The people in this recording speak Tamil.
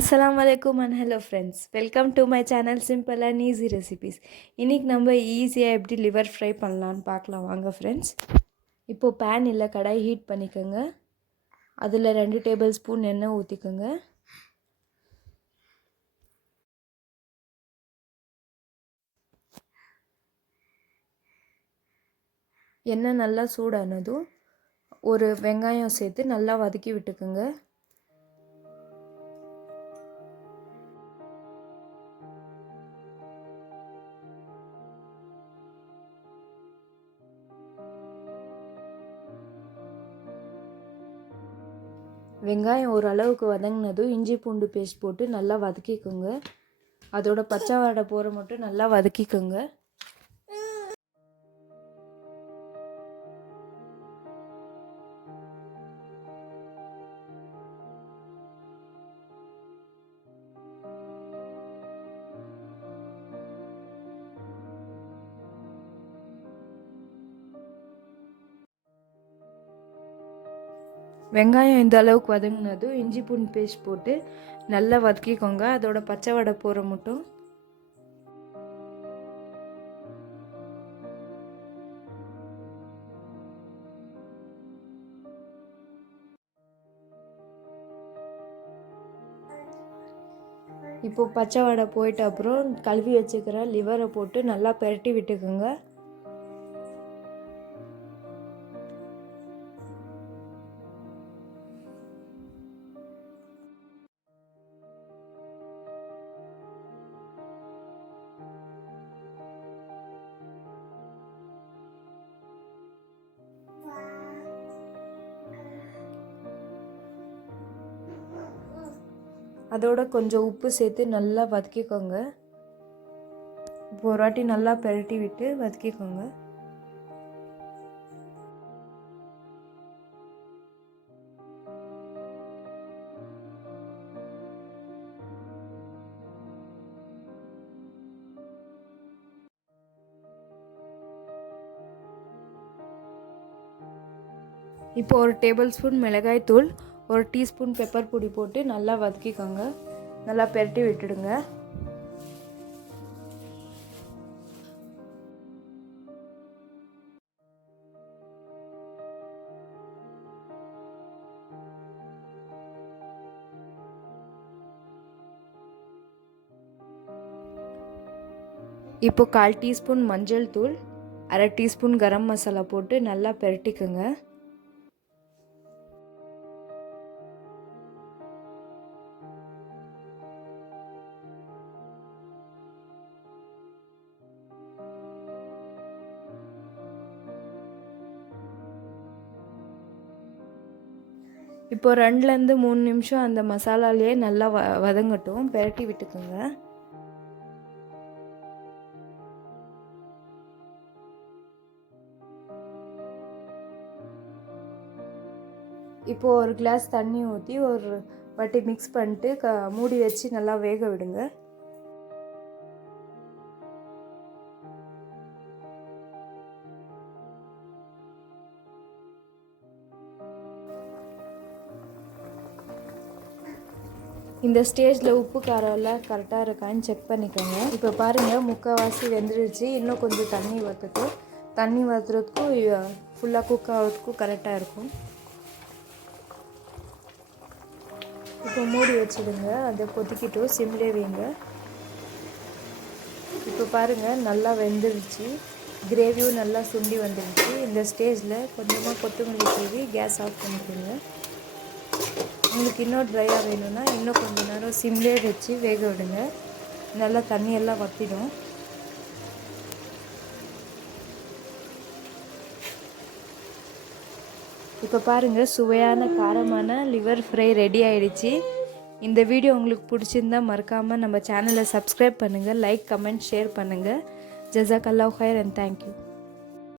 Assalamualaikum and hello friends. Welcome to my channel Simple and Easy Recipes. இன்னைக்கு நம்ம ஈஸியாக எப்படி லிவர் ஃப்ரை பண்ணலான்னு பார்க்கலாம் வாங்க ஃப்ரெண்ட்ஸ். இப்போது பேன் இல்லை கடாய் ஹீட் பண்ணிக்கோங்க. அதில் 2 டேபிள் ஸ்பூன் எண்ணெய் ஊற்றிக்கோங்க. எண்ணெய் நல்லா சூடானதும் ஒரு வெங்காயம் சேர்த்து நல்லா வதக்கி விட்டுக்குங்க. வெங்காயம் ஓரளவுக்கு வதங்கினதும் இஞ்சி பூண்டு பேஸ்ட் போட்டு நல்லா வதக்கிக்கோங்க. அதோட பச்சை வாடை போகிற மட்டும் நல்லா வதக்கிக்கோங்க. வெங்காயம் இந்த அளவுக்கு வதங்கினதும் இஞ்சி பூண்டு பேஸ்ட் போட்டு நல்லா வதக்கிக்கோங்க. அதோட பச்சை வடை போகிற மட்டும். இப்போது பச்சை வடை போயிட்ட அப்புறம் கழுவி வச்சுக்கிற லிவரை போட்டு நல்லா பெரட்டி விட்டுக்கோங்க. அதோட கொஞ்சம் உப்பு சேர்த்து நல்லா வதக்கிக்கோங்க. இப்போ ஒரு வாட்டி நல்லா பெரட்டி விட்டு வதக்கிக்கோங்க. இப்போ ஒரு டேபிள் ஸ்பூன் மிளகாய் தூள், ஒரு டீஸ்பூன் பெப்பர் பொடி போட்டு நல்லா வதக்கிக்கோங்க. நல்லா பெரட்டி விட்டுடுங்க. இப்போ 1/4 டீஸ்பூன் மஞ்சள் தூள், 1/2 டீஸ்பூன் கரம் மசாலா போட்டு நல்லா பெரட்டிக்கோங்க. இப்போ 2லேருந்து 3 நிமிஷம் அந்த மசாலாலேயே நல்லா வதங்கட்டும். பெரட்டி விட்டுக்கோங்க. இப்போது ஒரு கிளாஸ் தண்ணி ஊற்றி ஒரு வாட்டி மிக்ஸ் பண்ணிட்டு மூடி வச்சு நல்லா வேக விடுங்க. இந்த ஸ்டேஜில் உப்பு காரம் எல்லாம் கரெக்டாக இருக்கான்னு செக் பண்ணிக்கோங்க. இப்போ பாருங்கள், முக்கால்வாசி வெந்துடுச்சு. இன்னும் கொஞ்சம் தண்ணி ஊற்றட்டும். தண்ணி ஊற்றுறதுக்கும் ஃபுல்லாக குக் ஆகிறதுக்கும் கரெக்டாக இருக்கும். இப்போ மூடி வச்சுடுங்க. அதை கொதிக்கிட்டும், சிம்லே வைங்க. இப்போ பாருங்கள், நல்லா வெந்துடுச்சு. கிரேவியும் நல்லா சுண்டி வந்துடுச்சு. இந்த ஸ்டேஜில் கொஞ்சமாக கொத்தமல்லி தூவி கேஸ் ஆஃப் பண்ணிக்கோங்க. உங்களுக்கு இன்னும் ட்ரையாக வேணும்னா இன்னும் கொஞ்சம் நேரம் சிம்லே வச்சு வேக விடுங்க. நல்லா தண்ணியெல்லாம் வற்றிடும். இப்போ பாருங்கள், சுவையான காரமான லிவர் ஃப்ரை ரெடி ஆகிடுச்சு. இந்த வீடியோ உங்களுக்கு பிடிச்சிருந்தால் மறக்காமல் நம்ம சேனலை சப்ஸ்கிரைப் பண்ணுங்கள், லைக், கமெண்ட், ஷேர் பண்ணுங்கள். ஜஸாக்கல்லாஹு கைர் அண்ட் தேங்க்யூ.